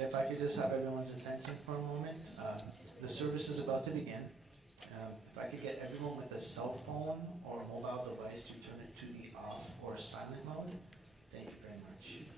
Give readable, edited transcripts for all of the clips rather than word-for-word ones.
If I could just have everyone's attention for a moment, the service is about to begin. If I could get everyone with a cell phone or mobile device to turn it to the off or silent mode. Thank you very much.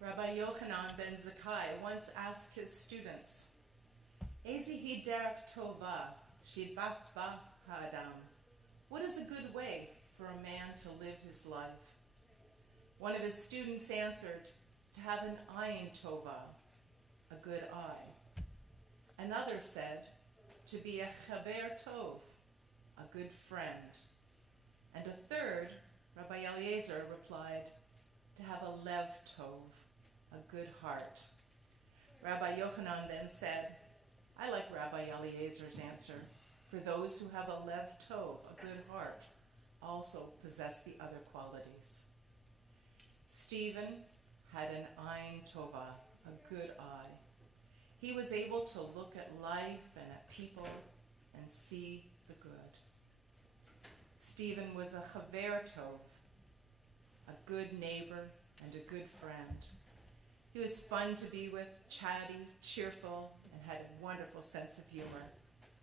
Rabbi Yochanan ben Zakkai once asked his students, Ezihi derek tova shidbat ba ha'adam. What is a good way for a man to live his life? One of his students answered, to have an ayin tova, a good eye. Another said, to be a chaver tov, a good friend. And a third, Rabbi Eliezer, replied, to have a lev tov, a good heart. Rabbi Yochanan then said, I like Rabbi Eliezer's answer. For those who have a lev tov, a good heart, also possess the other qualities. Stephen had an ayin tova, a good eye. He was able to look at life and at people and see the good. Stephen was a chaver tov, a good neighbor and a good friend. He was fun to be with, chatty, cheerful, and had a wonderful sense of humor,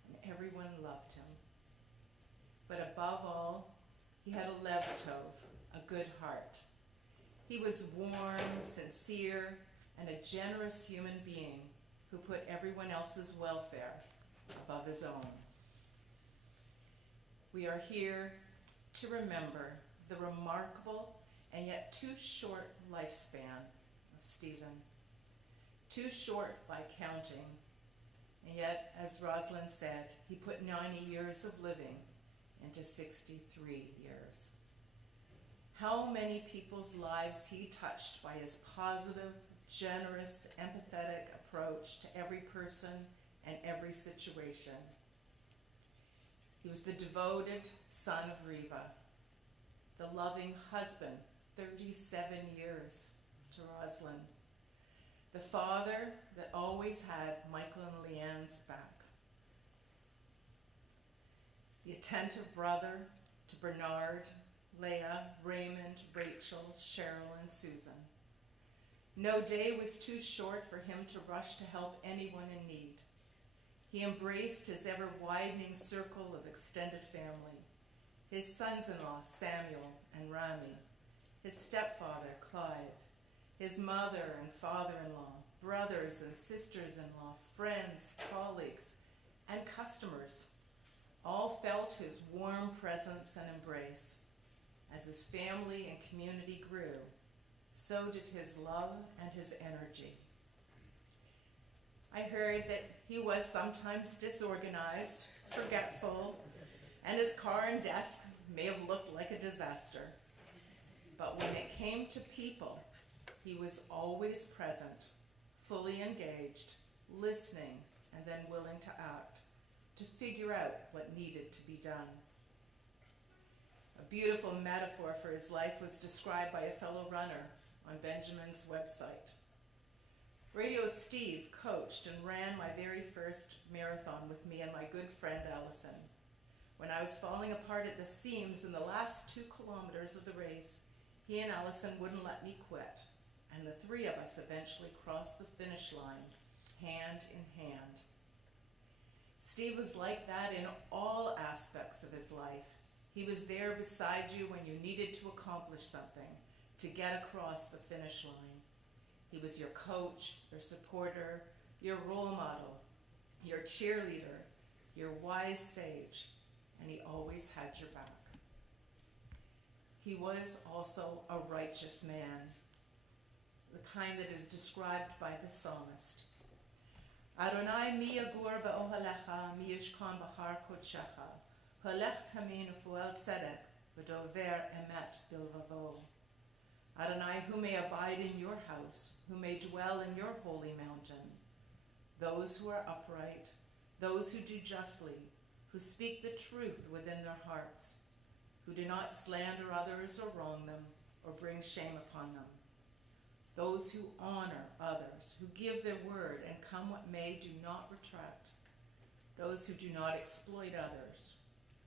and everyone loved him. But above all, he had a lev tov, a good heart. He was warm, sincere, and a generous human being who put everyone else's welfare above his own. We are here to remember the remarkable and yet too short lifespan of Stephen. Too short by counting, and yet, as Rosalind said, he put 90 years of living into 63 years. How many people's lives he touched by his positive, generous, empathetic approach to every person and every situation. He was the devoted son of Riva, the loving husband, 37 years to Rosalind, the father that always had Michael and Leanne's back, the attentive brother to Bernard, Leah, Raymond, Rachel, Cheryl, and Susan. No day was too short for him to rush to help anyone in need. He embraced his ever-widening circle of extended family, his sons-in-law, Samuel and Rami, his stepfather, Clive, his mother and father-in-law, brothers and sisters-in-law, friends, colleagues, and customers, all felt his warm presence and embrace. As his family and community grew, so did his love and his energy. I heard that he was sometimes disorganized, forgetful, and his car and desk may have looked like a disaster. But when it came to people, he was always present, fully engaged, listening, and then willing to act, to figure out what needed to be done. A beautiful metaphor for his life was described by a fellow runner on Benjamin's website. Radio Steve coached and ran my very first marathon with me and my good friend Allison. When I was falling apart at the seams in the last 2 kilometers of the race, he and Allison wouldn't let me quit, and the 3 of us eventually crossed the finish line, hand in hand. Steve was like that in all aspects of his life. He was there beside you when you needed to accomplish something, to get across the finish line. He was your coach, your supporter, your role model, your cheerleader, your wise sage, and he always had your back. He was also a righteous man, the kind that is described by the psalmist. Adonai mi yagur ba'ohalecha mi yishkan b'har kodshecha, halech tamin ufuel tzedek v'dover emet bilvavo. Adonai, who may abide in your house, who may dwell in your holy mountain, those who are upright, those who do justly, who speak the truth within their hearts, who do not slander others or wrong them or bring shame upon them, those who honor others, who give their word and come what may do not retract, those who do not exploit others,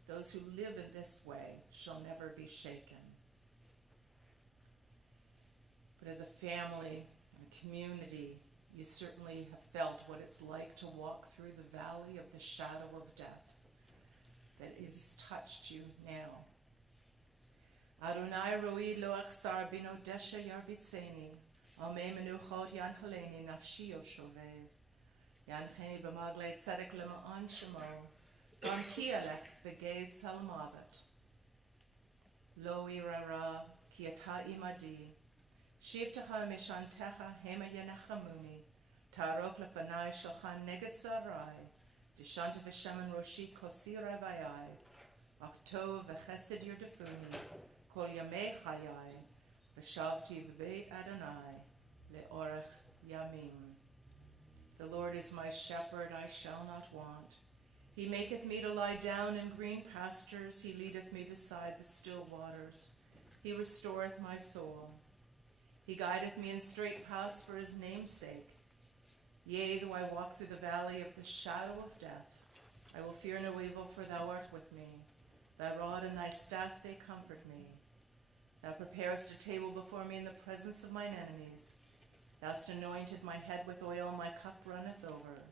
those who live in this way shall never be shaken. But as a family and community, you certainly have felt what it's like to walk through the valley of the shadow of death that has touched you now. Adonai roi lo achsar bino desha yarbitzeni, O me menuchot yan haleni nafshi o shovev. Yan cheni b'maglei tzedek lema'an shemo. Gam kielech beged salmavet. Lo irara ki ata imadi. Shivtecha mishantecha hema yenachamuni. Tarok lefanai shalchan neged sarai. Dishanta v'shemen roshi kosi revayai. Achtov v'chesed yerdefuni. Kol yamei chayai. V'shavti v'beit Adonai. Le'orech yamim. The Lord is my shepherd, I shall not want. He maketh me to lie down in green pastures. He leadeth me beside the still waters. He restoreth my soul. He guideth me in straight paths for his name's sake. Yea, though I walk through the valley of the shadow of death, I will fear no evil, for thou art with me. Thy rod and thy staff, they comfort me. Thou preparest a table before me in the presence of mine enemies. Thou hast anointed my head with oil, my cup runneth over.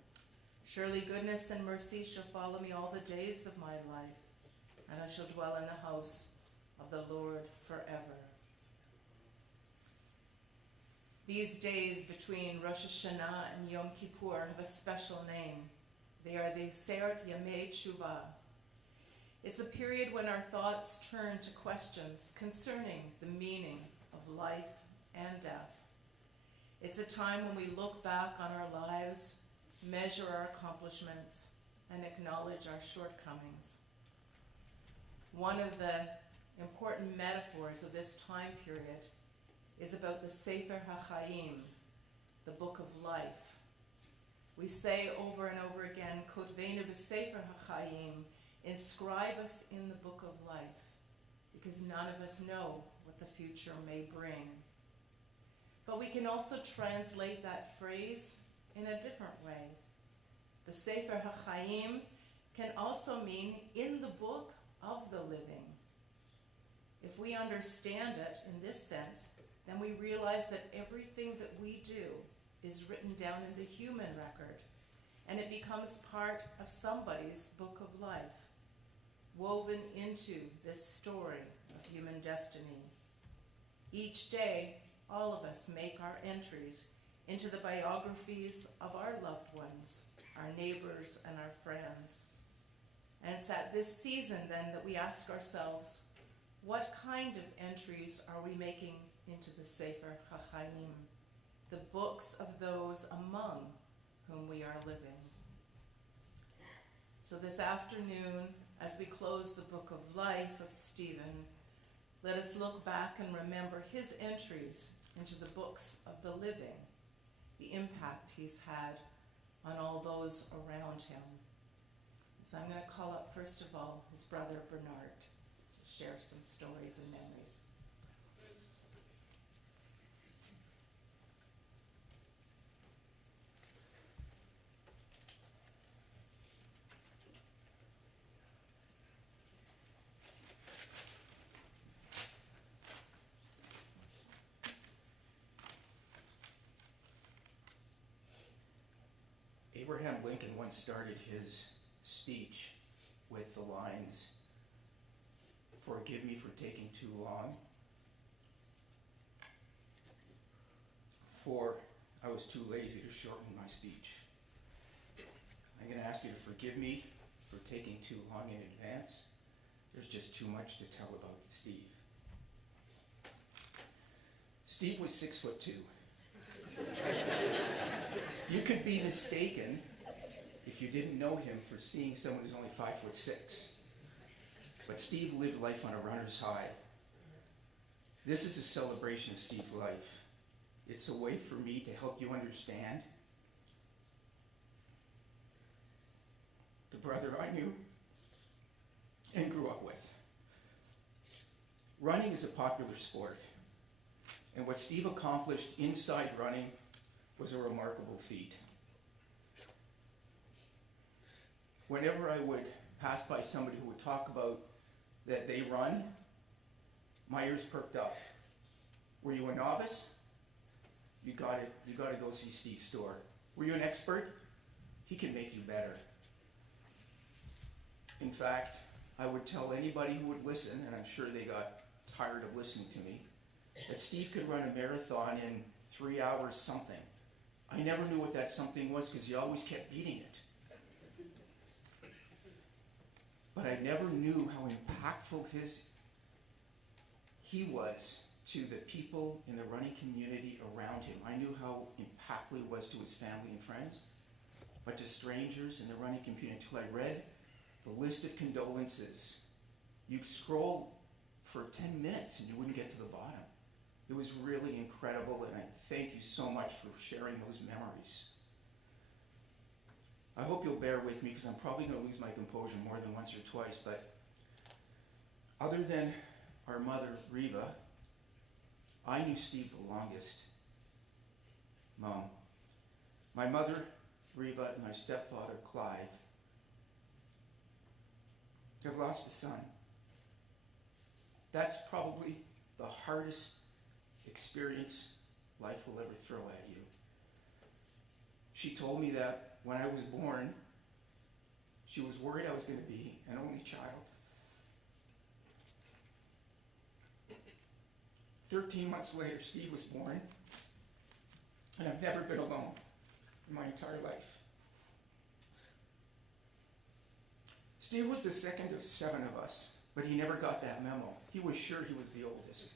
Surely goodness and mercy shall follow me all the days of my life, and I shall dwell in the house of the Lord forever. These days between Rosh Hashanah and Yom Kippur have a special name. They are the Seret Yamei Tshuva. It's a period when our thoughts turn to questions concerning the meaning of life and death. It's a time when we look back on our lives, measure our accomplishments, and acknowledge our shortcomings. One of the important metaphors of this time period is about the Sefer HaChaim, the book of life. We say over and over again, Kotvenu b'Sefer HaChaim, inscribe us in the book of life, because none of us know what the future may bring. But we can also translate that phrase in a different way. The Sefer HaChaim can also mean in the book of the living. If we understand it in this sense, then we realize that everything that we do is written down in the human record, and it becomes part of somebody's book of life, woven into this story of human destiny. Each day, all of us make our entries into the biographies of our loved ones, our neighbors, and our friends. And it's at this season then that we ask ourselves, what kind of entries are we making into the Sefer HaChaim, the books of those among whom we are living? So this afternoon, as we close the book of life of Stephen, let us look back and remember his entries into the books of the living, the impact he's had on all those around him. So I'm going to call up, first of all, his brother Bernard to share some stories and memories. Abraham Lincoln once started his speech with the lines, "Forgive me for taking too long, for I was too lazy to shorten my speech." I'm going to ask you to forgive me for taking too long in advance. There's just too much to tell about Steve. Steve was 6'2". You could be mistaken if you didn't know him for seeing someone who's only 5'6". But Steve lived life on a runner's high. This is a celebration of Steve's life. It's a way for me to help you understand the brother I knew and grew up with. Running is a popular sport, and what Steve accomplished inside running was a remarkable feat. Whenever I would pass by somebody who would talk about that they run, my ears perked up. Were you a novice? You got to go see Steve's store. Were you an expert? He can make you better. In fact, I would tell anybody who would listen, and I'm sure they got tired of listening to me, that Steve could run a marathon in 3 hours something. I never knew what that something was because he always kept beating it. But I never knew how impactful he was to the people in the running community around him. I knew how impactful he was to his family and friends, but to strangers in the running community until I read the list of condolences. You'd scroll for 10 minutes and you wouldn't get to the bottom. It was really incredible, and I thank you so much for sharing those memories. I hope you'll bear with me because I'm probably going to lose my composure more than once or twice, but other than our mother, Reva, I knew Steve the longest. Mom. My mother, Reva, and my stepfather, Clive, have lost a son. That's probably the hardest experience life will ever throw at you. She told me that when I was born, she was worried I was going to be an only child. 13 months later, Steve was born, and I've never been alone in my entire life. Steve was the second of 7 of us, but he never got that memo. He was sure he was the oldest.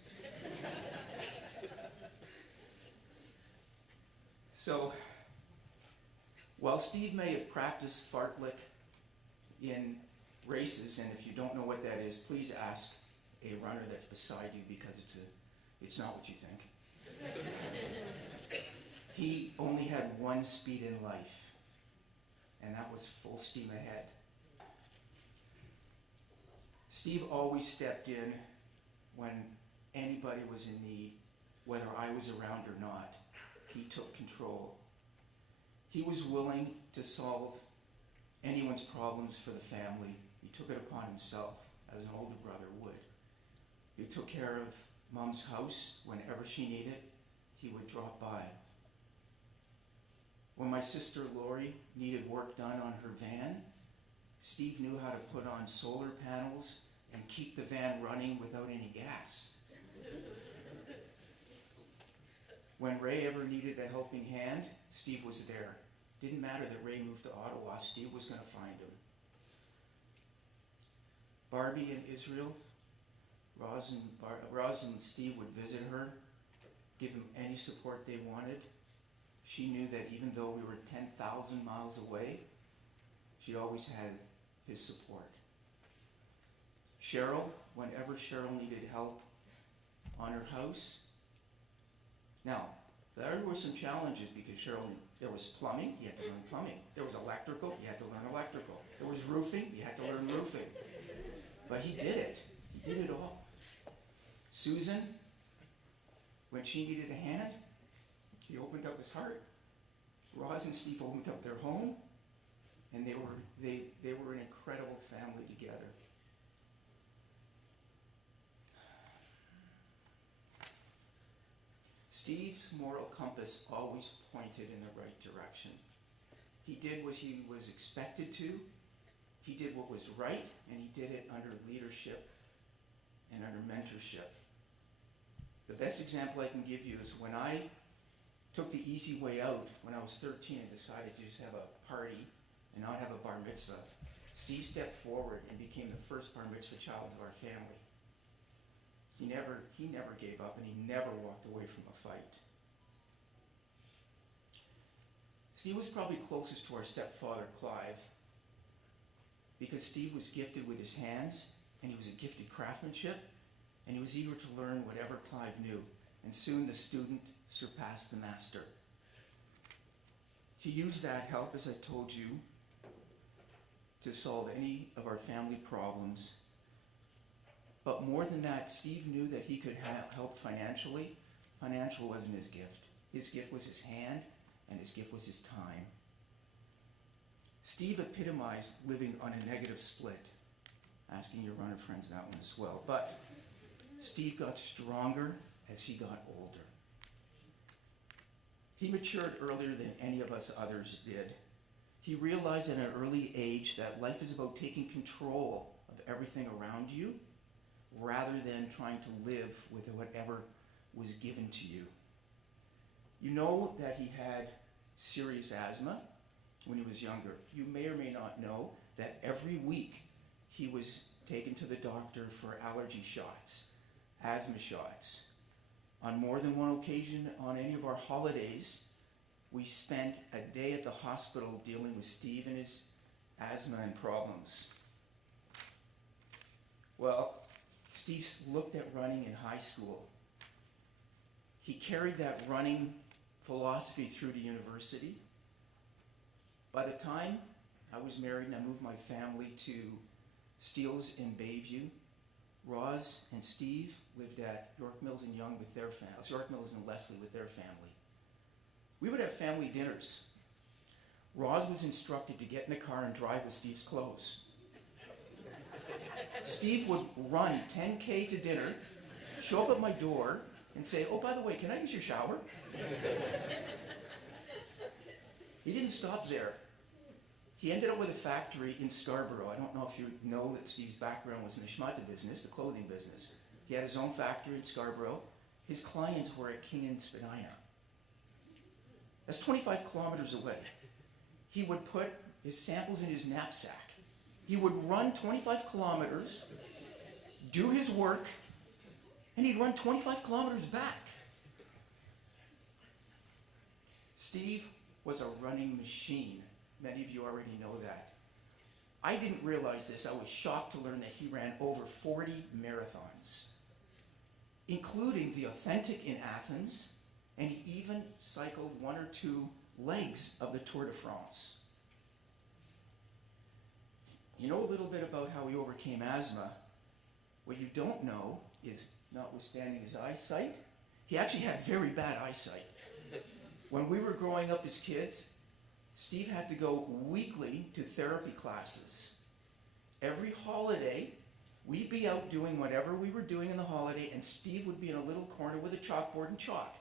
So, while Steve may have practiced fartlek in races, and if you don't know what that is, please ask a runner that's beside you because it's not what you think. He only had one speed in life, and that was full steam ahead. Steve always stepped in when anybody was in need, whether I was around or not. He took control. He was willing to solve anyone's problems for the family. He took it upon himself, as an older brother would. He took care of Mom's house whenever she needed. He would drop by. When my sister Lori needed work done on her van, Steve knew how to put on solar panels and keep the van running without any gas. When Ray ever needed a helping hand, Steve was there. Didn't matter that Ray moved to Ottawa, Steve was going to find him. Barbie and Israel, Roz and Steve would visit her, give them any support they wanted. She knew that even though we were 10,000 miles away, she always had his support. Cheryl, whenever Cheryl needed help on her house. Now, there were some challenges because there was plumbing, you had to learn plumbing. There was electrical, you had to learn electrical. There was roofing, you had to learn roofing. But he did it. He did it all. Susan, when she needed a hand, he opened up his heart. Roz and Steve opened up their home, and they were an incredible family together. Steve's moral compass always pointed in the right direction. He did what he was expected to. He did what was right, and he did it under leadership and under mentorship. The best example I can give you is when I took the easy way out when I was 13 and decided to just have a party and not have a bar mitzvah. Steve stepped forward and became the first bar mitzvah child of our family. He never gave up, and he never walked away from a fight. Steve was probably closest to our stepfather, Clive, because Steve was gifted with his hands, and he was a gifted craftsmanship, and he was eager to learn whatever Clive knew, and soon the student surpassed the master. He used that help, as I told you, to solve any of our family problems. But more than that, Steve knew that he could help financially. Financial wasn't his gift. His gift was his hand, and his gift was his time. Steve epitomized living on a negative split. Asking your runner friends that one as well. But Steve got stronger as he got older. He matured earlier than any of us others did. He realized at an early age that life is about taking control of everything around you rather than trying to live with whatever was given to you. You know that he had serious asthma when he was younger. You may or may not know that every week he was taken to the doctor for allergy shots, asthma shots. On more than one occasion on any of our holidays, we spent a day at the hospital dealing with Steve and his asthma and problems. Well, Steve looked at running in high school. He carried that running philosophy through to university. By the time I was married and I moved my family to Steeles in Bayview, Roz and Steve lived at York Mills and Young with their families, York Mills and Leslie with their family. We would have family dinners. Roz was instructed to get in the car and drive with Steve's clothes. Steve would run 10K to dinner, show up at my door, and say, "Oh, by the way, can I use your shower?" He didn't stop there. He ended up with a factory in Scarborough. I don't know if you know that Steve's background was in the schmata business, the clothing business. He had his own factory in Scarborough. His clients were at King and Spadina. That's 25 kilometers away. He would put his samples in his knapsack. He would run 25 kilometers, do his work, and he'd run 25 kilometers back. Steve was a running machine. Many of you already know that. I didn't realize this. I was shocked to learn that he ran over 40 marathons, including the Authentic in Athens, and he even cycled one or two legs of the Tour de France. You know a little bit about how he overcame asthma. What you don't know is, notwithstanding his eyesight, he actually had very bad eyesight. When we were growing up as kids, Steve had to go weekly to therapy classes. Every holiday, we'd be out doing whatever we were doing in the holiday, and Steve would be in a little corner with a chalkboard and chalk.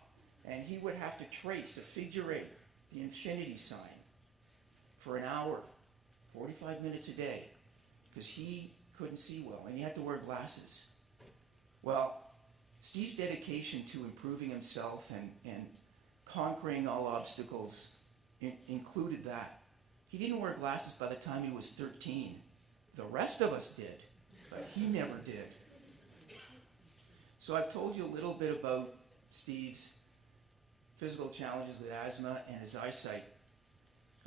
And he would have to trace a figure eight, the infinity sign, for an hour, 45 minutes a day, because he couldn't see well, and he had to wear glasses. Well, Steve's dedication to improving himself and conquering all obstacles included that. He didn't wear glasses by the time he was 13. The rest of us did, but he never did. So I've told you a little bit about Steve's physical challenges with asthma and his eyesight.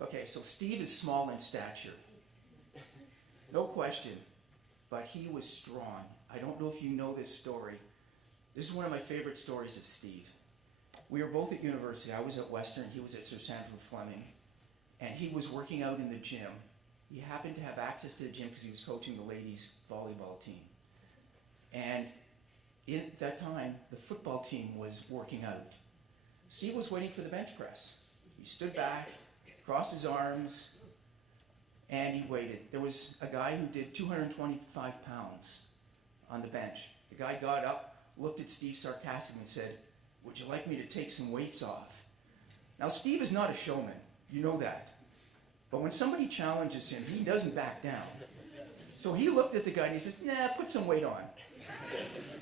Okay, so Steve is small in stature. No question, but he was strong. I don't know if you know this story. This is one of my favorite stories of Steve. We were both at university. I was at Western, he was at Sir Sanford Fleming, and he was working out in the gym. He happened to have access to the gym because he was coaching the ladies' volleyball team. And at that time, the football team was working out. Steve was waiting for the bench press. He stood back, crossed his arms, and he waited. There was a guy who did 225 pounds on the bench. The guy got up, looked at Steve sarcastically and said, "Would you like me to take some weights off?" Now, Steve is not a showman. You know that. But when somebody challenges him, he doesn't back down. So he looked at the guy and he said, "Nah, put some weight on."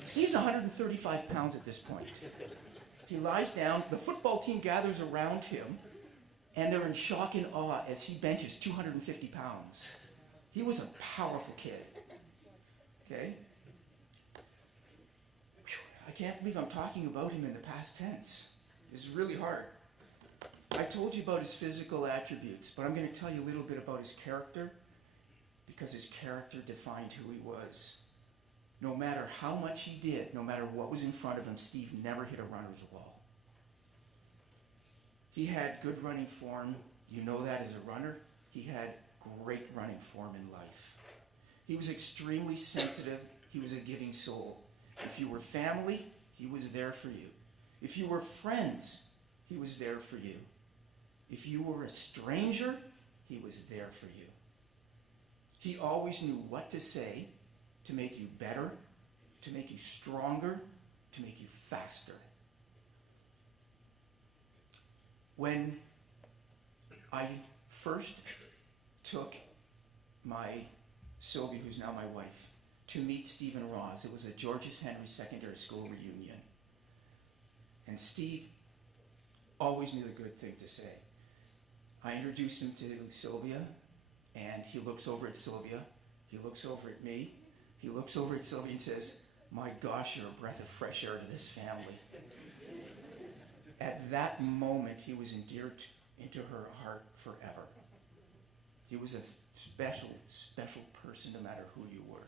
Steve's 135 pounds at this point. He lies down. The football team gathers around him, and they're in shock and awe as he benches 250 pounds. He was a powerful kid. Okay? I can't believe I'm talking about him in the past tense. It's really hard. I told you about his physical attributes, but I'm going to tell you a little bit about his character, because his character defined who he was. No matter how much he did, no matter what was in front of him, Steve never hit a runner's wall. He had good running form. You know that as a runner. He had great running form in life. He was extremely sensitive. He was a giving soul. If you were family, he was there for you. If you were friends, he was there for you. If you were a stranger, he was there for you. He always knew what to say to make you better, to make you stronger, to make you faster. When I first took my Sylvia, who's now my wife, to meet Steve and Roz, it was at Georges Henry Secondary School reunion. And Steve always knew the good thing to say. I introduced him to Sylvia, and he looks over at Sylvia, he looks over at me, he looks over at Sylvia and says, "My gosh, you're a breath of fresh air to this family." At that moment, he was endeared into her heart forever. He was a special, special person no matter who you were.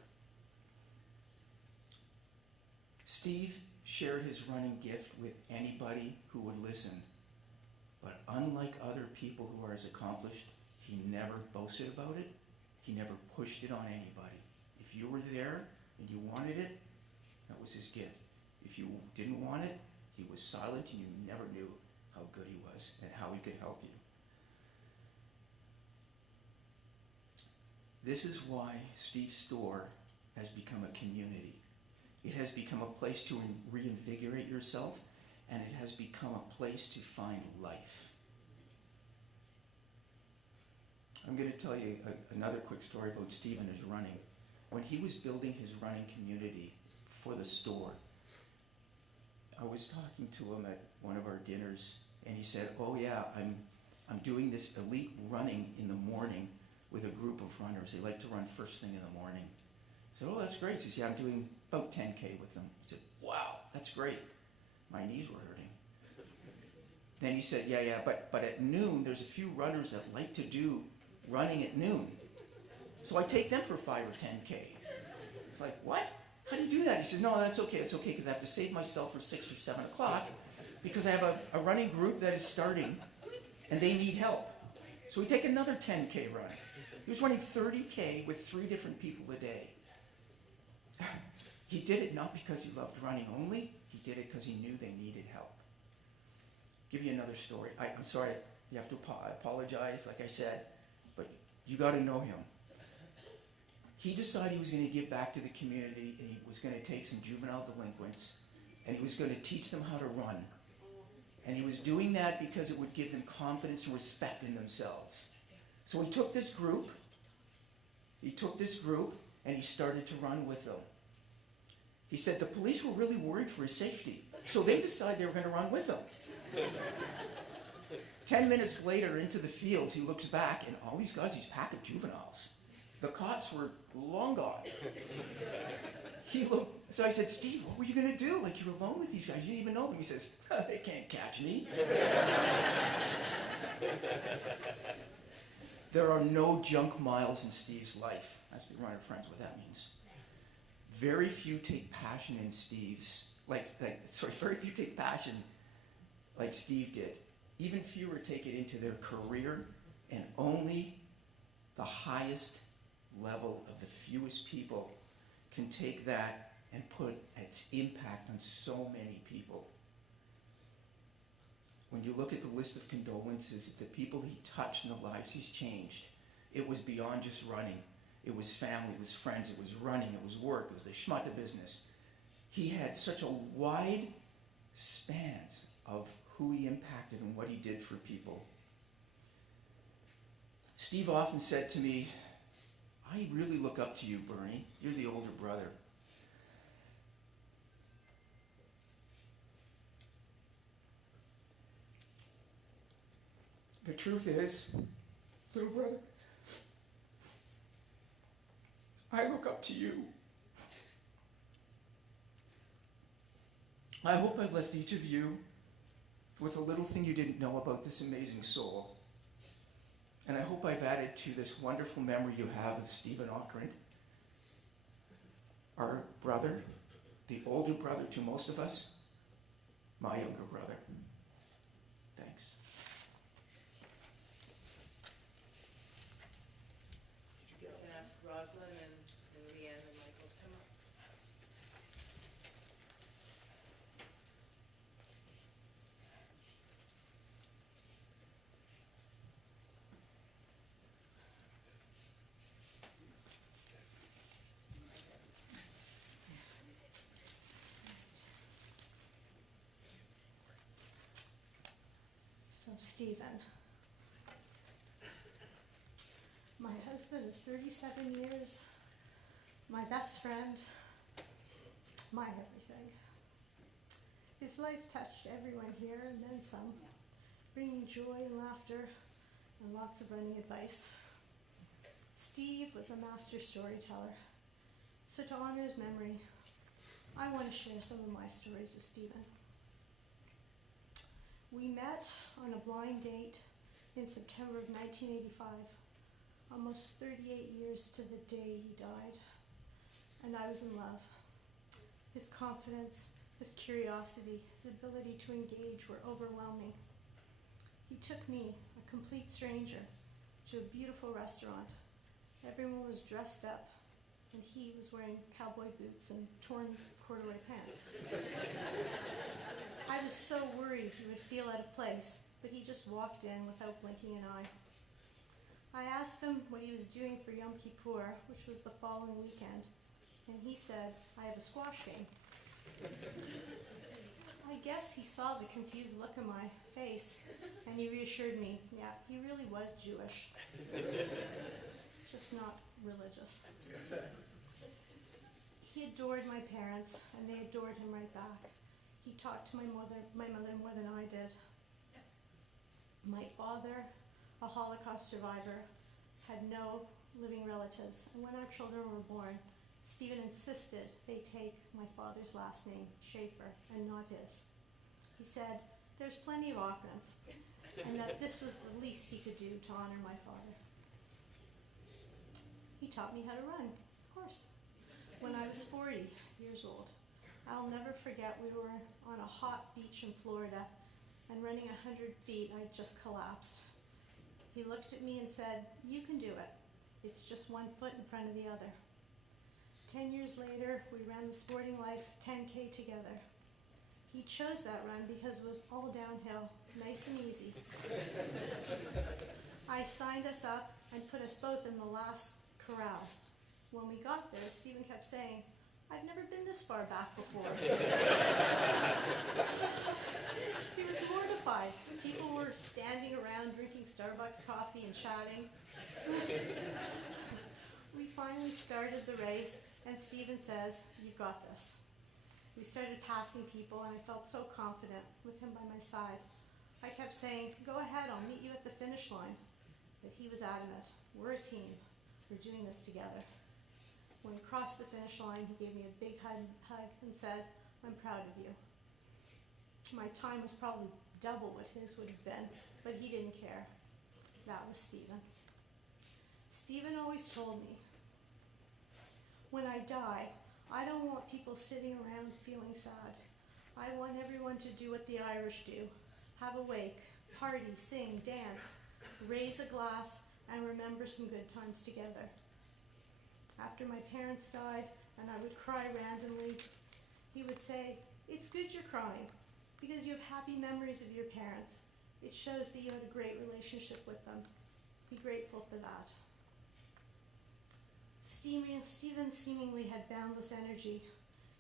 Steve shared his running gift with anybody who would listen. But unlike other people who are as accomplished, he never boasted about it. He never pushed it on anybody. If you were there and you wanted it, that was his gift. If you didn't want it, he was silent and you never knew how good he was and how he could help you. This is why Steve's store has become a community. It has become a place to reinvigorate yourself, and it has become a place to find life. I'm going to tell you another quick story about Steve and his running. When he was building his running community for the store, I was talking to him at one of our dinners, and he said, "Oh yeah, I'm doing this elite running in the morning with a group of runners. They like to run first thing in the morning." I said, "Oh, that's great." He said, "Yeah, I'm doing about 10K with them." I said, "Wow, that's great." My knees were hurting. Then he said, yeah, but at noon, there's a few runners that like to do running at noon. So I take them for 5 or 10K. It's like, what? How do you do that? He says, "No, that's okay. It's okay because I have to save myself for 6 or 7 o'clock because I have a running group that is starting and they need help." So we take another 10K run. He was running 30K with 3 different people a day. He did it not because he loved running only. He did it because he knew they needed help. Give you another story. I'm sorry, you have to apologize, like I said, but you got to know him. He decided he was going to give back to the community, and he was going to take some juvenile delinquents, and he was going to teach them how to run. And he was doing that because it would give them confidence and respect in themselves. So he took this group, and he started to run with them. He said the police were really worried for his safety, so they decided they were going to run with him. 10 minutes later, into the fields, he looks back, and all these guys, these pack of juveniles, the cops were long gone. So I said, "Steve, what were you going to do? Like, you're alone with these guys. You didn't even know them." He says, "They can't catch me." There are no junk miles in Steve's life. As we run friends, what that means. Very few take passion in Steve's, very few take passion like Steve did. Even fewer take it into their career, and only the highest level of the fewest people can take that and put its impact on so many people. When you look at the list of condolences, the people he touched and the lives he's changed, it was beyond just running. It was family, it was friends, it was running, it was work, it was the schmutta business. He had such a wide span of who he impacted and what he did for people. Steve often said to me, "I really look up to you, Bernie. You're the older brother." The truth is, little brother, I look up to you. I hope I've left each of you with a little thing you didn't know about this amazing soul. And I hope I've added to this wonderful memory you have of Stephen Ockrant, our brother, the older brother to most of us, my younger brother. Thanks. You can ask Rosalind and Leanne and Michael to come up. So Stephen, my husband of 37 years, my best friend, my everything. His life touched everyone here and then some. bringing joy and laughter and lots of running advice. Steve was a master storyteller. So to honor his memory, I want to share some of my stories of Stephen. We met on a blind date in September of 1985, almost 38 years to the day he died, and I was in love. His confidence, his curiosity, his ability to engage were overwhelming. He took me, a complete stranger, to a beautiful restaurant. Everyone was dressed up, and he was wearing cowboy boots and torn corduroy pants. I was so worried he would feel out of place, but he just walked in without blinking an eye. I asked him what he was doing for Yom Kippur, which was the following weekend, and he said, "I have a squash game." I guess he saw the confused look on my face, and he reassured me, yeah, he really was Jewish, just not religious. He adored my parents, and they adored him right back. He talked to my mother more than I did. My father, a Holocaust survivor, had no living relatives, and when our children were born, Stephen insisted they take my father's last name, Schaefer, and not his. He said, there's plenty of Ockrants, and that this was the least he could do to honor my father. He taught me how to run, of course, when I was 40 years old. I'll never forget, we were on a hot beach in Florida, and running 100 feet, I just collapsed. He looked at me and said, you can do it. It's just one foot in front of the other. 10 years later, we ran the Sporting Life 10K together. He chose that run because it was all downhill, nice and easy. I signed us up and put us both in the last corral. When we got there, Stephen kept saying, I've never been this far back before. He was mortified. People were standing around drinking Starbucks coffee and chatting. We finally started the race, and Stephen says, you've got this. We started passing people, and I felt so confident with him by my side. I kept saying, go ahead, I'll meet you at the finish line. But he was adamant. We're a team. We're doing this together. When we crossed the finish line, he gave me a big hug and said, I'm proud of you. My time was probably double what his would have been, but he didn't care. That was Stephen. Stephen always told me, when I die, I don't want people sitting around feeling sad. I want everyone to do what the Irish do. Have a wake, party, sing, dance, raise a glass, and remember some good times together. After my parents died, and I would cry randomly, he would say, it's good you're crying, because you have happy memories of your parents. It shows that you had a great relationship with them. Be grateful for that. Stephen seemingly had boundless energy.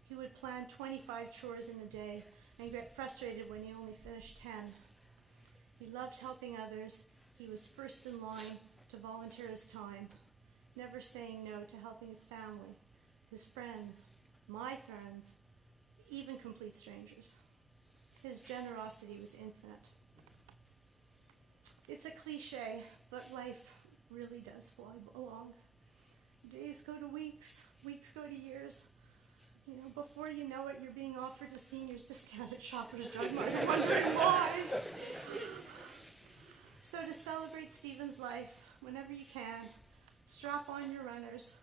He would plan 25 chores in a day and get frustrated when he only finished 10. He loved helping others. He was first in line to volunteer his time, never saying no to helping his family, his friends, my friends, even complete strangers. His generosity was infinite. It's a cliche, but life really does fly along. Days go to weeks, weeks go to years. You know, before you know it, you're being offered a seniors discount at Shoppers Drug Mart. You're wondering why. So to celebrate Stephen's life, whenever you can, strap on your runners,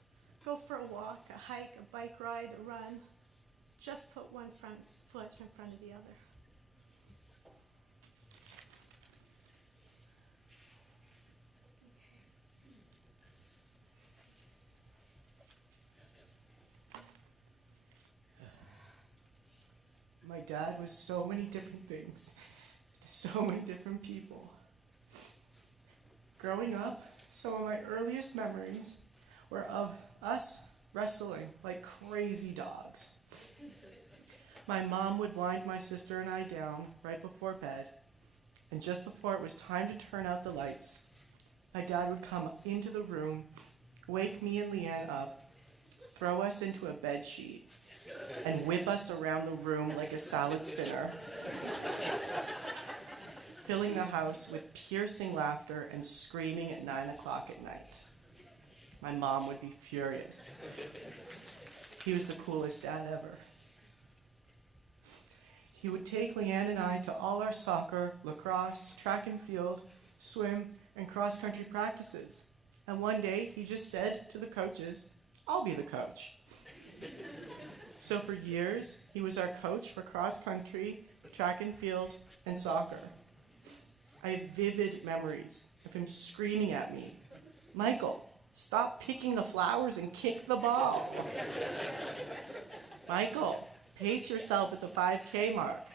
go for a walk, a hike, a bike ride, a run. Just put one front foot in front of the other. My dad was so many different things to so many different people. Growing up, some of my earliest memories were of us wrestling like crazy dogs. My mom would wind my sister and I down right before bed, and just before it was time to turn out the lights, my dad would come into the room, wake me and Leanne up, throw us into a bed sheet, and whip us around the room like a salad spinner. filling the house with piercing laughter and screaming at 9 o'clock at night. My mom would be furious. He was the coolest dad ever. He would take Leanne and I to all our soccer, lacrosse, track and field, swim, and cross-country practices. And one day, he just said to the coaches, "I'll be the coach." So for years, he was our coach for cross-country, track and field, and soccer. I have vivid memories of him screaming at me, "Michael, stop picking the flowers and kick the ball." "Michael, pace yourself at the 5K mark."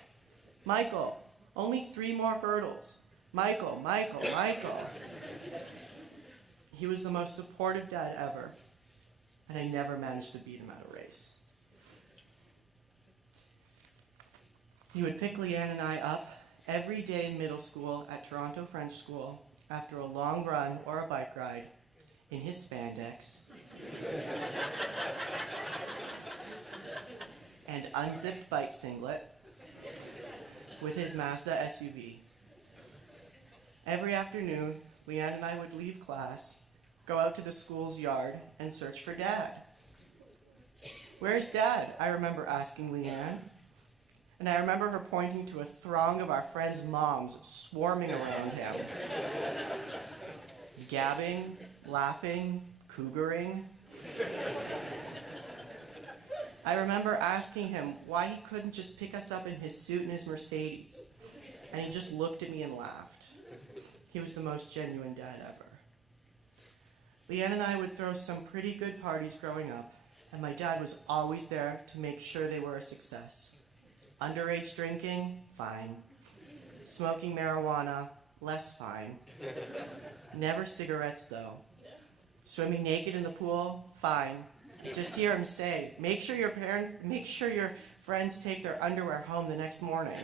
"Michael, only 3 more hurdles." "Michael, Michael, Michael." He was the most supportive dad ever, and I never managed to beat him at a race. He would pick Leanne and I up every day in middle school at Toronto French School after a long run or a bike ride in his spandex and unzipped bike singlet with his Mazda SUV. Every afternoon, Leanne and I would leave class, go out to the school's yard, and search for Dad. "Where's Dad?" I remember asking Leanne. And I remember her pointing to a throng of our friends' moms swarming around him. Gabbing, laughing, cougaring. I remember asking him why he couldn't just pick us up in his suit and his Mercedes. And he just looked at me and laughed. He was the most genuine dad ever. Leanne and I would throw some pretty good parties growing up, and my dad was always there to make sure they were a success. Underage drinking? Fine. Smoking marijuana? Less fine. Never cigarettes, though. Swimming naked in the pool? Fine. Just hear him say, make sure your friends take their underwear home the next morning.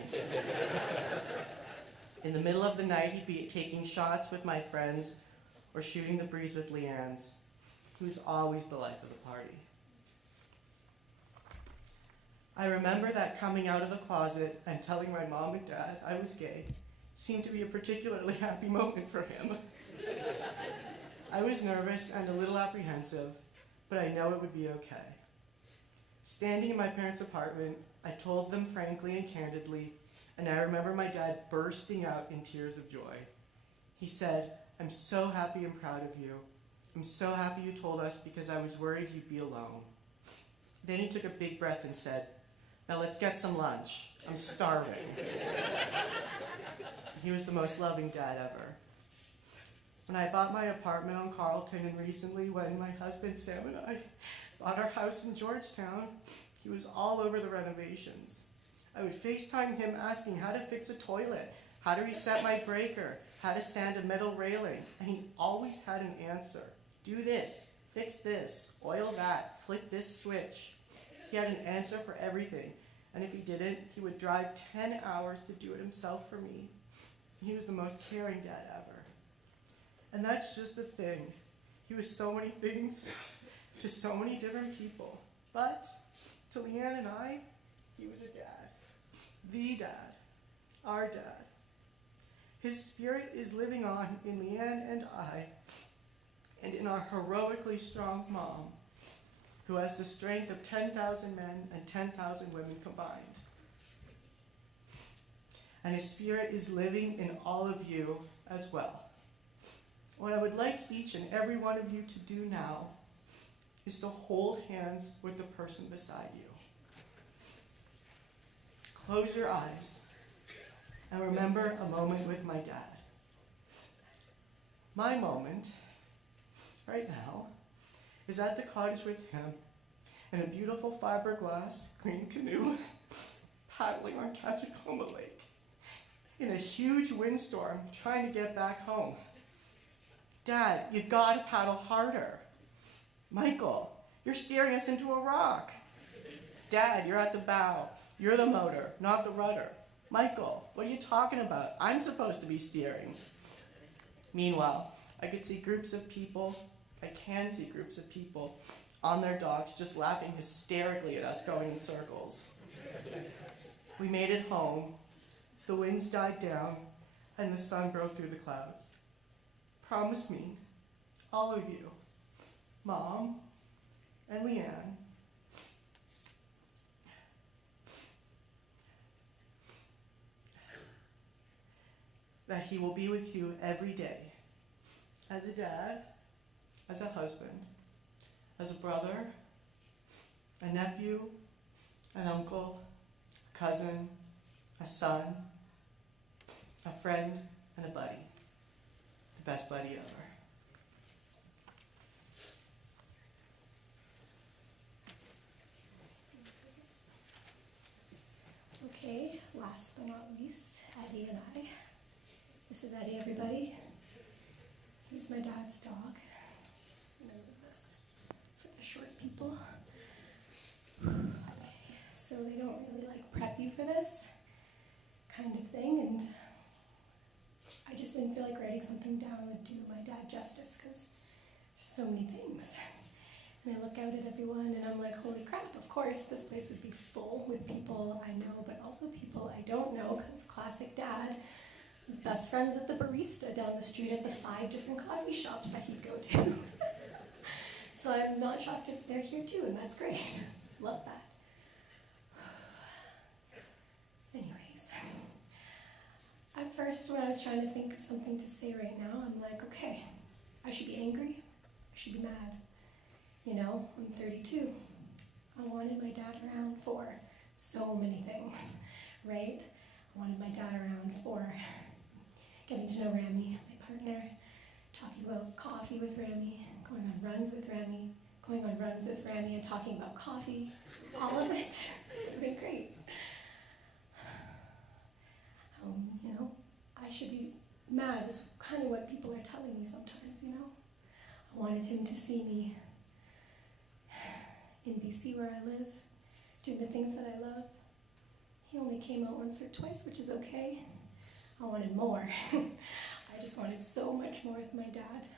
In the middle of the night, he'd be taking shots with my friends or shooting the breeze with Leanne's, who's always the life of the party. I remember that coming out of the closet and telling my mom and dad I was gay seemed to be a particularly happy moment for him. I was nervous and a little apprehensive, but I know it would be okay. Standing in my parents' apartment, I told them frankly and candidly, and I remember my dad bursting out in tears of joy. He said, "I'm so happy and proud of you. I'm so happy you told us because I was worried you'd be alone." Then he took a big breath and said, "Now let's get some lunch. I'm starving." He was the most loving dad ever. When I bought my apartment on Carlton, and recently when my husband Sam and I bought our house in Georgetown, he was all over the renovations. I would FaceTime him asking how to fix a toilet, how to reset my breaker, how to sand a metal railing, and he always had an answer. Do this, fix this, oil that, flip this switch. He had an answer for everything, and if he didn't, he would drive 10 hours to do it himself for me. He was the most caring dad ever. And that's just the thing. He was so many things to so many different people. But to Leanne and I, he was a dad. The dad. Our dad. His spirit is living on in Leanne and I, and in our heroically strong mom, who has the strength of 10,000 men and 10,000 women combined. And his spirit is living in all of you as well. What I would like each and every one of you to do now is to hold hands with the person beside you. Close your eyes and remember a moment with my dad. My moment, right now, is at the cottage with him in a beautiful fiberglass green canoe paddling on Catchacoma Lake in a huge windstorm trying to get back home. Dad, you gotta paddle harder. Michael, you're steering us into a rock. Dad, you're at the bow. You're the motor, not the rudder. Michael, what are you talking about? I'm supposed to be steering. Meanwhile, I can see groups of people on their docks just laughing hysterically at us going in circles. We made it home. The winds died down. and the sun broke through the clouds. Promise me, all of you, Mom and Leanne, that he will be with you every day, as a dad, as a husband, as a brother, a nephew, an uncle, a cousin, a son, a friend, and a buddy. The best buddy ever. Okay, last but not least, Eddie and I. This is Eddie, everybody. He's my dad's dog. Remember this for the short people. Okay, so they don't really like prep you for this kind of thing, and I just didn't feel like writing something down would do my dad justice because there's so many things. And I look out at everyone and I'm like, holy crap, of course this place would be full with people I know, but also people I don't know, because classic dad was best friends with the barista down the street at the 5 different coffee shops that he'd go to. So I'm not shocked if they're here too, and that's great. Love that. Anyways, at first when I was trying to think of something to say right now, I'm like, okay, I should be angry, I should be mad. You know, I'm 32. I wanted my dad around for so many things, right? I wanted my dad around for getting to know Rami, my partner, talking about coffee with Rami, going on runs with Rami, going on runs with Rami and talking about coffee, all of it. It would have been great. You know, I should be mad is kind of what people are telling me sometimes, you know? I wanted him to see me in BC where I live, doing the things that I love. He only came out once or twice, which is okay. I wanted more. I just wanted so much more with my dad.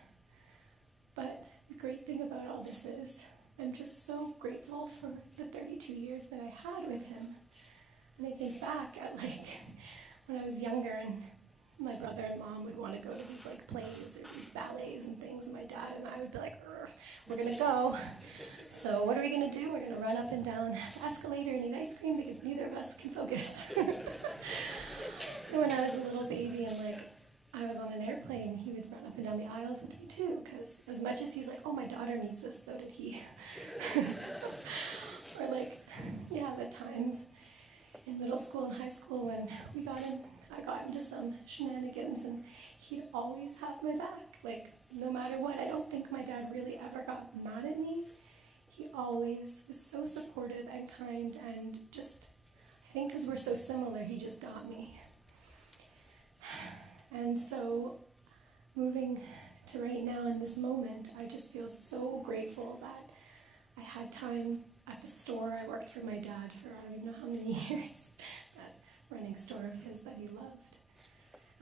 But the great thing about all this is I'm just so grateful for the 32 years that I had with him. And I think back at like when I was younger and my brother and mom would want to go to these like plays or these ballets and things, and my dad and I would be like, we're gonna go. So what are we gonna do? We're gonna run up and down the escalator and eat ice cream because neither of us can focus. And when I was a little baby and like I was on an airplane, he would run up and down the aisles with me too, because as much as he's like, oh, my daughter needs this, so did he. Or like, yeah, the times in middle school and high school when I got into some shenanigans, and he'd always have my back. Like, no matter what, I don't think my dad really ever got mad at me. He always was so supportive and kind, and just, I think because we're so similar, he just got me. And so, moving to right now in this moment, I just feel so grateful that I had time at the store. I worked for my dad for I don't even know how many years, that running store of his that he loved.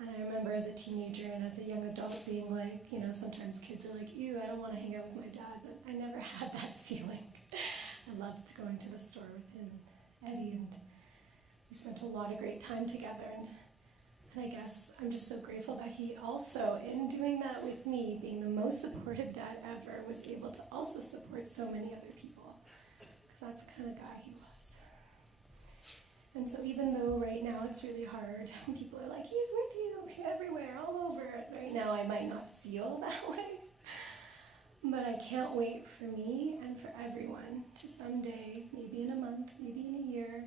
And I remember as a teenager and as a young adult being like, you know, sometimes kids are like, ew, I don't want to hang out with my dad, but I never had that feeling. I loved going to the store with him and Eddie, and we spent a lot of great time together. And I guess I'm just so grateful that he also, in doing that with me, being the most supportive dad ever, was able to also support so many other people. Because that's the kind of guy he was. And so even though right now it's really hard, people are like, he's with you everywhere, all over. Right now I might not feel that way. But I can't wait for me and for everyone to someday, maybe in a month, maybe in a year,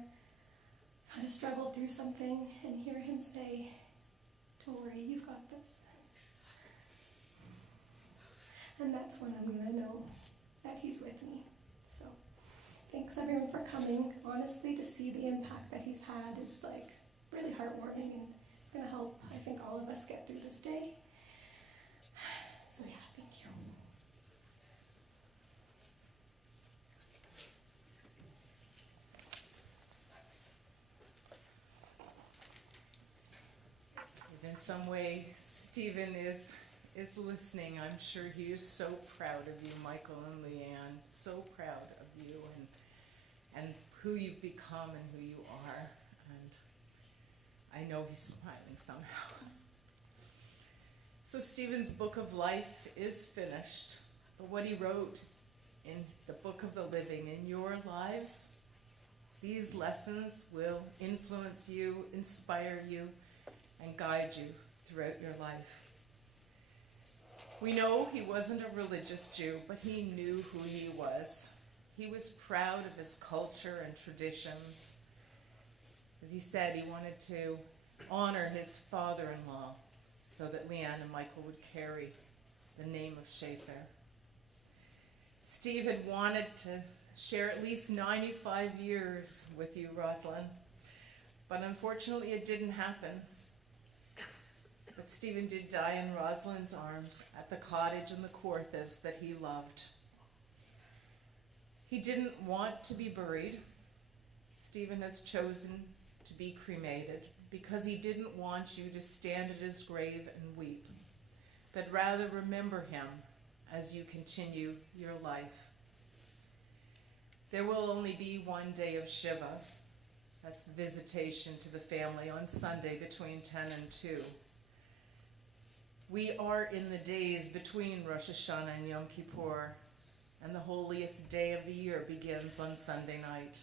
kind of struggle through something and hear him say, don't worry, you've got this. And that's when I'm going to know that he's with me. So thanks everyone for coming. Honestly, to see the impact that he's had is like really heartwarming, and it's going to help, I think, all of us get through this day. So yeah, thank you. In some way, Stephen is listening. I'm sure he is so proud of you, Michael and Leanne. So proud of you and who you've become and who you are. And I know he's smiling somehow. So Stephen's book of life is finished, but what he wrote in the book of the living in your lives, these lessons will influence you, inspire you, and guide you throughout your life. We know he wasn't a religious Jew, but he knew who he was. He was proud of his culture and traditions. As he said, he wanted to honor his father-in-law so that Leanne and Michael would carry the name of Schaefer. Steve had wanted to share at least 95 years with you, Rosalind, but unfortunately it didn't happen. But Stephen did die in Rosalind's arms at the cottage in the Kawarthas that he loved. He didn't want to be buried. Stephen has chosen to be cremated because he didn't want you to stand at his grave and weep, but rather remember him as you continue your life. There will only be one day of Shiva, that's visitation to the family, on Sunday between 10 and 2. We are in the days between Rosh Hashanah and Yom Kippur, and the holiest day of the year begins on Sunday night.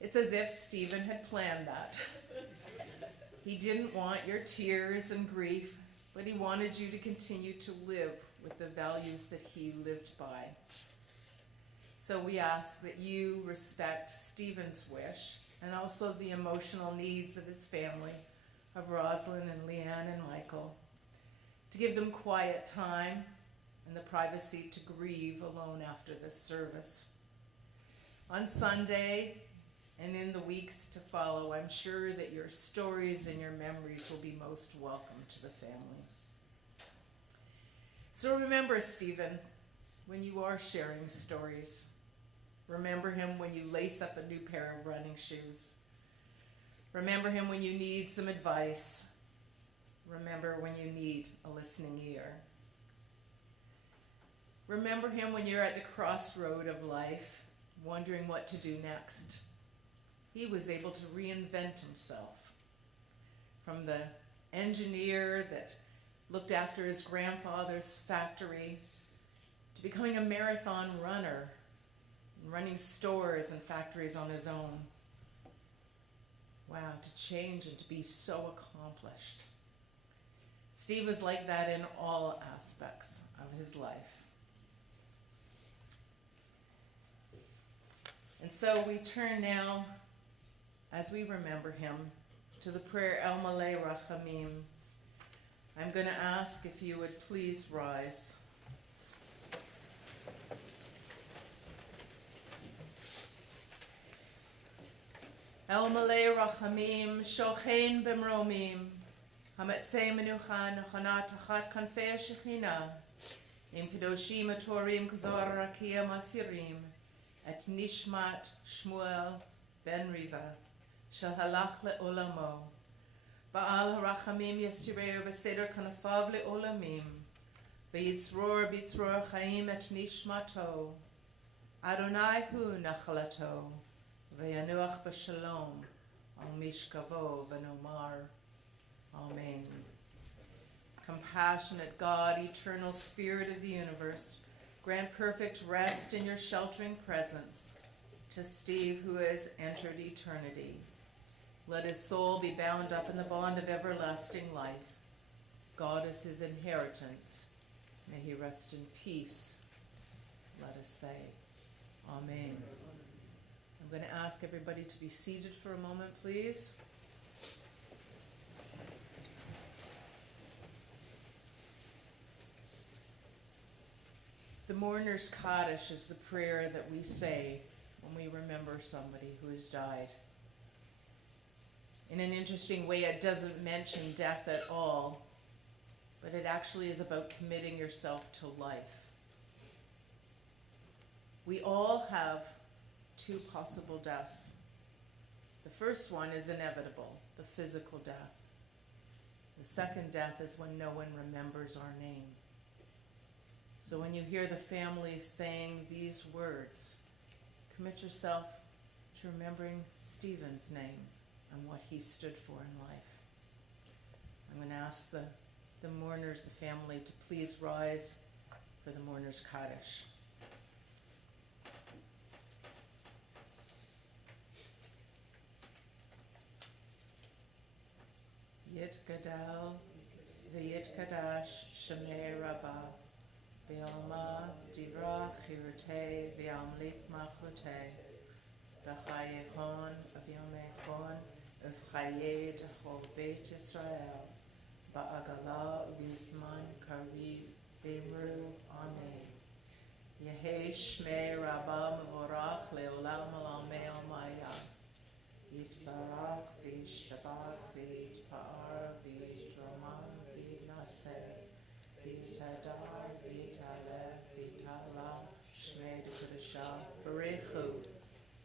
It's as if Stephen had planned that. He didn't want your tears and grief, but he wanted you to continue to live with the values that he lived by. So we ask that you respect Stephen's wish and also the emotional needs of his family, of Rosalind and Leanne and Michael, to give them quiet time and the privacy to grieve alone after this service. On Sunday and in the weeks to follow, I'm sure that your stories and your memories will be most welcome to the family. So remember Stephen when you are sharing stories. Remember him when you lace up a new pair of running shoes. Remember him when you need some advice. Remember when you need a listening ear. Remember him when you're at the crossroad of life, wondering what to do next. He was able to reinvent himself. From the engineer that looked after his grandfather's factory, to becoming a marathon runner, running stores and factories on his own. Wow, to change and to be so accomplished. Steve was like that in all aspects of his life. And so we turn now, as we remember him, to the prayer El Malei Rachamim. I'm going to ask if you would please rise. El Malei Rachamim, Shochein B'mromim, Hamatzei Menucha Nachanat Achat Kanfei Shechina, Im Kedoshim Atorim Kazor Rakia Masirim, Et Nishmat Shmuel Ben Riva, Shel Halach LeOlamo, Ba'al HaRachamim Yestireu B'Seder Kanafav LeOlamim, V'yitzror B'yitzror Chaim Et Nishmato, Adonai Hu Nachalato, V'yanuach B'Shalom, Al Mishkavo V'Nomar. Amen. Compassionate God, eternal Spirit of the universe, grant perfect rest in your sheltering presence to Steve, who has entered eternity. Let his soul be bound up in the bond of everlasting life. God is his inheritance. May he rest in peace. Let us say, Amen. I'm going to ask everybody to be seated for a moment, please. The mourner's Kaddish is the prayer that we say when we remember somebody who has died. In an interesting way, it doesn't mention death at all, but it actually is about committing yourself to life. We all have two possible deaths. The first one is inevitable, the physical death. The second death is when no one remembers our name. So when you hear the family saying these words, commit yourself to remembering Stephen's name and what he stood for in life. I'm going to ask the the mourners, the family, to please rise for the mourners' Kaddish. Yit Gadal, V'yit Kadash, Shemei Rabbah, V'yalma Divra Chirutei, V'yamlit Machutei, B'chayechon, V'yamechon, V'chayed Chol Beit Yisrael, Ba'agala V'zman Kariv, V'imru Amen. Yehei Shmei Rabbah Mevorach Le'olam Alamei Almaya. Yitbarach v'yishtabach v'yitpa'ar v'yitraman v'yinaseh v'yitadar v'yitalech v'yitalam shmei d'kedusha b'rechu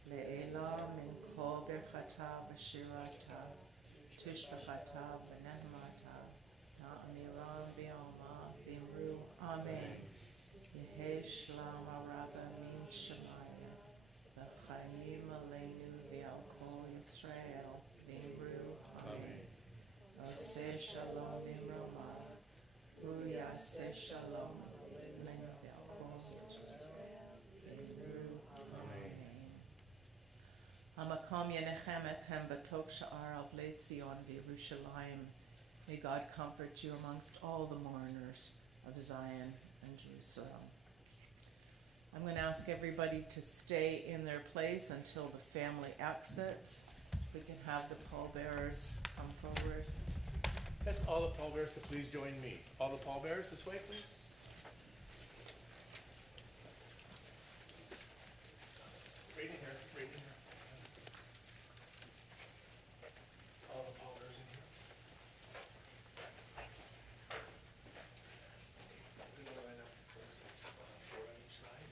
le'ela min kol berchata b'shirata tushbachata b'nehmata na'amiram v'yalma v'imru amen. Yehei shlam araba min shemaya v'chayim aleinu Israel, V'imru Amen. Oseh Shalom V'imroma, Uyaseh Shalom V'yalkol Israel, V'imru Amen. Hamakom Yenechem Etchem B'tok Sha'ar Al Bnei Tzion V'Yerushalayim. May God comfort you amongst all the mourners of Zion and Jerusalem. I'm going to ask everybody to stay in their place until the family exits. We can have the pallbearers come forward. Ask all the pallbearers to please join me. All the pallbearers this way, please. Right in here, right in here. All the pallbearers in here. We're gonna line up. Looks like 4 on each side.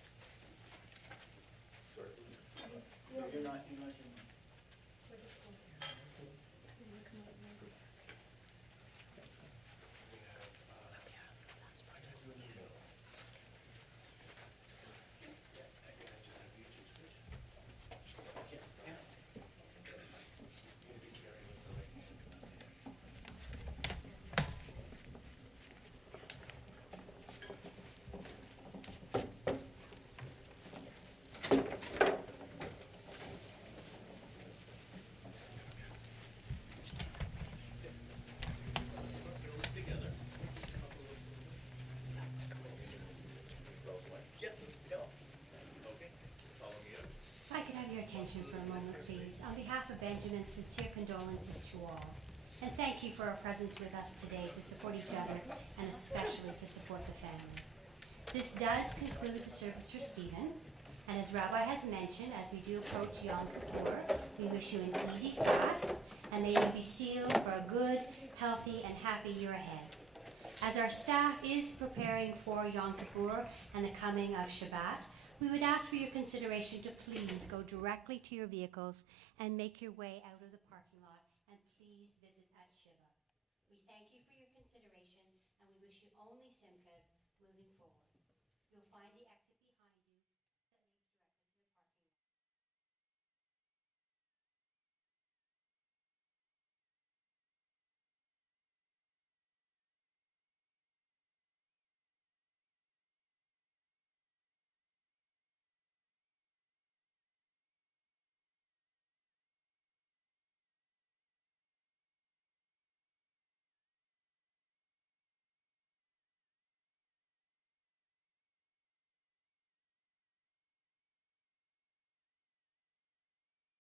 You're not here. Attention for a moment, please. On behalf of Benjamin, sincere condolences to all. And thank you for our presence with us today to support each other and especially to support the family. This does conclude the service for Stephen. And as Rabbi has mentioned, as we do approach Yom Kippur, we wish you an easy fast and may you be sealed for a good, healthy, and happy year ahead. As our staff is preparing for Yom Kippur and the coming of Shabbat, we would ask for your consideration to please go directly to your vehicles and make your way out of the